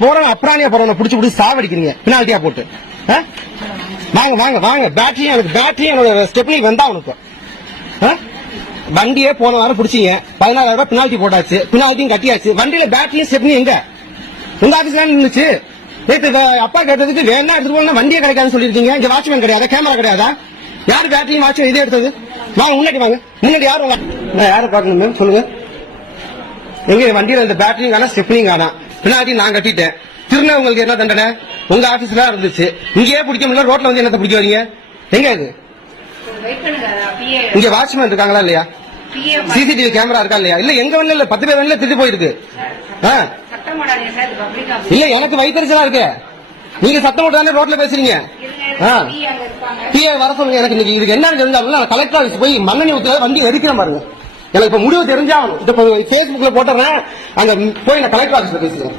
போறவன் அப்ராணியா போறவனை புடிச்சு சாவடிக்கிறீங்க பெனால்ட்டியா போட்டு. வாங்க வாங்க வாங்க, பேட்டரியும் என்னோட ஸ்டெப்னி வந்தா அவனுக்கு வண்டியே போன வாரம் பிடிச்சிங்க 14,000 ரூபாய் பெனால்ட்டி போட்டாச்சு, பெனால்ட்டியும் கட்டியாச்சு. வண்டியில பேட்டரியும் ஸ்டெப்னி எங்க? உங்க ஆபீஸ்ல இருந்துச்சு. நேற்று அப்பா கேட்டதுக்கு வேணா எடுத்து போனா வண்டியே கிடைக்காதுன்னு சொல்லிருக்கீங்க. இங்க வாட்ச்மேன் கிடையாதா, கேமரா கிடையாதா? யாரு பேட்டரியும் வாட்ச்மேன் இதே எடுத்தது? வாங்க முன்னாடி வாங்க, முன்னாடி யாரும் யாரை பார்க்கணும் மேம் சொல்லுங்க. எங்க வண்டியில இந்த பேட்டரியும் காணா ஸ்டெப்னியும் காணா, பெனால்ட்டி நான் கட்டிட்டேன். திருநா உங்களுக்கு என்ன தண்டனை? உங்க ஆபீஸ்ல இருந்துச்சு. இங்கேயே பிடிக்க முடியல, ரோட்ல வந்து என்னத்தை பிடிக்க வரீங்க? எங்க இது? இங்க வாட்ச்மேன் இருக்காங்களா இல்லையா? சிசிடிவி கேமரா இருக்கா இல்லையா? இல்ல எங்க வண்டியில 10 பேர் வண்டியில திருட்டு போயிருக்கு. இல்ல எனக்கு வயிற்றுச்சலா இருக்கு. நீங்க சத்தம் போட்டு தானே ரோட்ல பேசுறீங்க. வர சொல்லுங்க. எனக்கு இன்னைக்கு இதுக்கு என்ன தெரிஞ்சாலும் கலெக்டர் ஆஃபீஸ் போய் மண்ணெண்ணி ஊத்த வண்டி எரிக்கிற பாருங்க. எனக்கு இப்ப முடிவு தெரிஞ்சாகணும். இப்ப பேஸ்புக்ல போட்டுறேன், அங்க போய் நான் கலெக்டர் ஆஃபீஸ்ல பேசுறேன்.